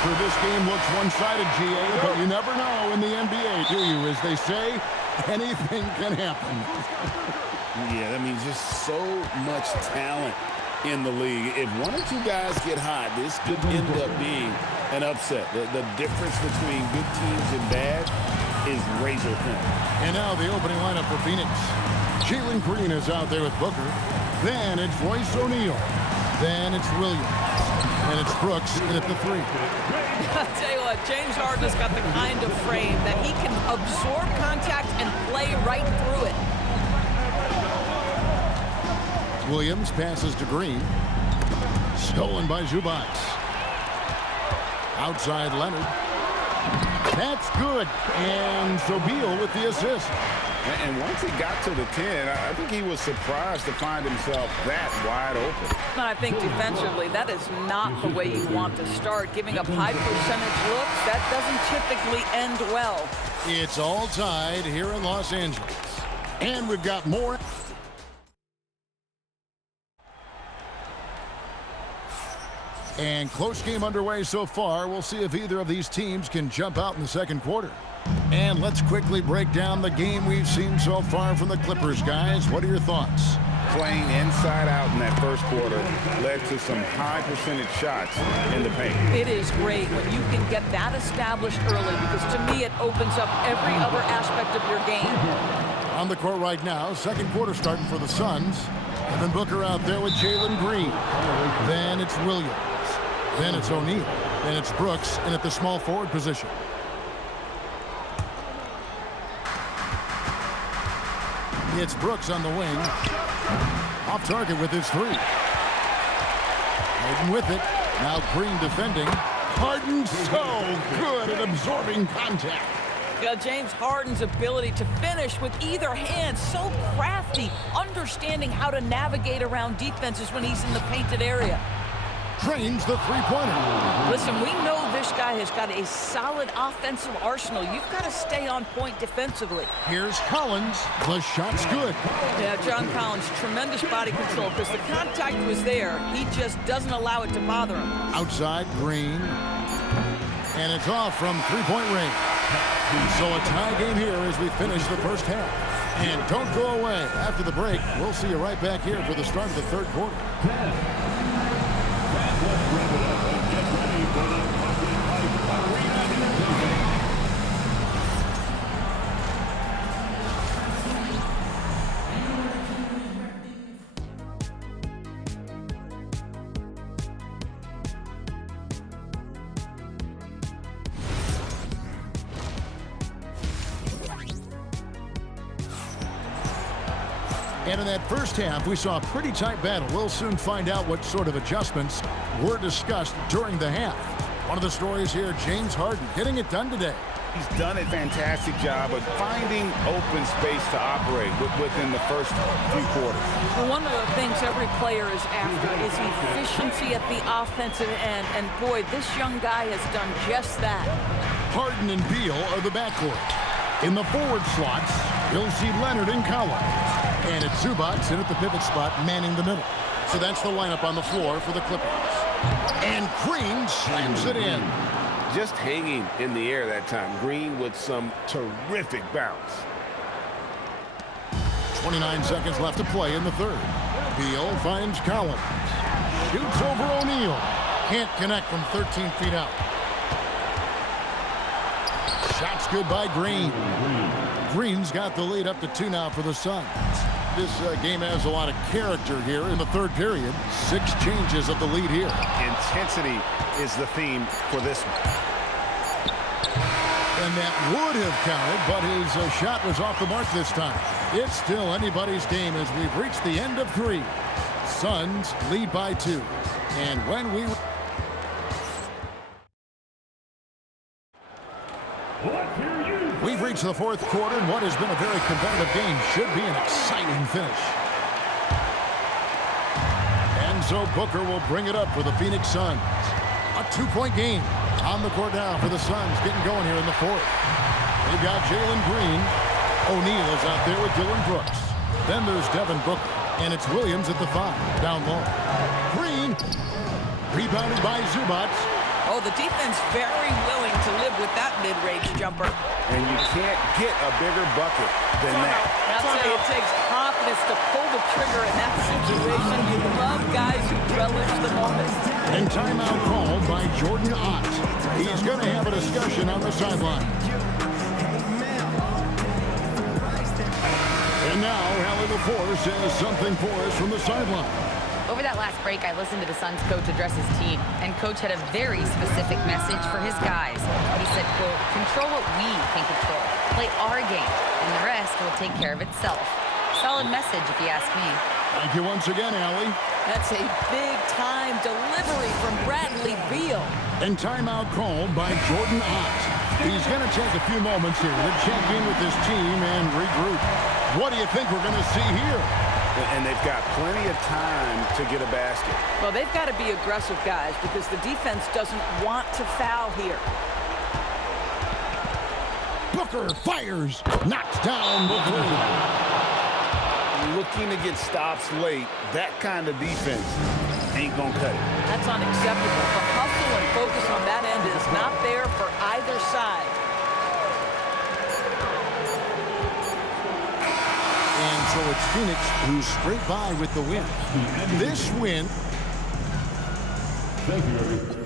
paper, this game looks one-sided, GA, but you never know in the NBA, do you? As they say, anything can happen. Yeah, that means just so much talent in the league. If one or two guys get hot, this could end up being an upset. The difference between good teams and bad is razor thin. And now the opening lineup for Phoenix. Jalen Green is out there with Booker. Then it's Royce O'Neal. Then it's Williams. And it's Brooks in at the 3. I'll tell you what, James Harden has got the kind of frame that he can absorb contact and play right through it. Williams passes to Green. Stolen by Zubac. Outside Leonard. That's good. And so Beal with the assist. And once he got to the 10, I think he was surprised to find himself that wide open. And I think defensively, that is not the way you want to start. Giving up high percentage looks, that doesn't typically end well. It's all tied here in Los Angeles. And we've got more. And close game underway so far. We'll see if either of these teams can jump out in the second quarter. And let's quickly break down the game we've seen so far from the Clippers, guys. What are your thoughts? Playing inside out in that first quarter led to some high percentage shots in the paint. It is great when you can get that established early because to me it opens up every other aspect of your game. On the court right now, second quarter starting for the Suns. Devin Booker out there with Jalen Green. Then it's Williams. Then it's O'Neal. Then it's Brooks in at the small forward position. It's Brooks on the wing. Off target with his 3. Harden with it. Now Green defending. Harden so good at absorbing contact. James Harden's ability to finish with either hand, so crafty, understanding how to navigate around defenses when he's in the painted area. Drains the three-pointer. Listen, we know this guy has got a solid offensive arsenal. You've got to stay on point defensively. Here's Collins. The shot's good. Yeah, John Collins, tremendous body control because the contact was there. He just doesn't allow it to bother him. Outside, Green. And it's off from three-point range. So a tie game here as we finish the first half. And don't go away. After the break, we'll see you right back here for the start of the third quarter. And in that first half, we saw a pretty tight battle. We'll soon find out what sort of adjustments were discussed during the half. One of the stories here, James Harden getting it done today. He's done a fantastic job of finding open space to operate within the first few quarters. Well, one of the things every player is after is efficiency at the offensive end. And boy, this young guy has done just that. Harden and Beal are the backcourt. In the forward slots, you'll see Leonard and Collins. And it's Zubac in at the pivot spot, manning the middle. So that's the lineup on the floor for the Clippers. And Green slams it in. Just hanging in the air that time. Green with some terrific bounce. 29 seconds left to play in the third. Beal finds Collins. Shoots over O'Neal. Can't connect from 13 feet out. Shot's good by Green. Green's got the lead up to 2 now for the Suns. This game has a lot of character here in the third period. 6 changes of the lead here. Intensity is the theme for this one. And that would have counted, but his shot was off the mark this time. It's still anybody's game as we've reached the end of 3. Suns lead by 2. And when we've reached the fourth quarter, and what has been a very competitive game should be an exciting finish. And so Booker will bring it up for the Phoenix Suns. A 2-point game on the court now for the Suns, getting going here in the fourth. They've got Jalen Green. O'Neal is out there with Dylan Brooks. Then there's Devin Booker, and it's Williams at the 5, down low. Green, rebounded by Zubac. Oh, the defense very willing to live with that mid-range jumper. And you can't get a bigger bucket than that. I'll tell you, it takes confidence to pull the trigger in that situation. You love guys who relish the moment. And timeout called by Jordan Ott. He's going to have a discussion on the sideline. And now, Hallie LaForce says something for us from the sideline. Over that last break, I listened to the Suns coach address his team, and coach had a very specific message for his guys. He said, quote, control what we can control. Play our game, and the rest will take care of itself. Solid message, if you ask me. Thank you once again, Allie. That's a big-time delivery from Bradley Beal. And timeout called by Jordan Ott. He's going to take a few moments here to check in with his team and regroup. What do you think we're going to see here? And they've got plenty of time to get a basket. Well, they've got to be aggressive, guys, because the defense doesn't want to foul here. Booker fires. Knocks down Booker. Looking to get stops late, that kind of defense ain't going to cut it. That's unacceptable. The hustle and focus on that end is not there for either side. And so it's Phoenix who's straight by with the win. This win. Thank you, everybody.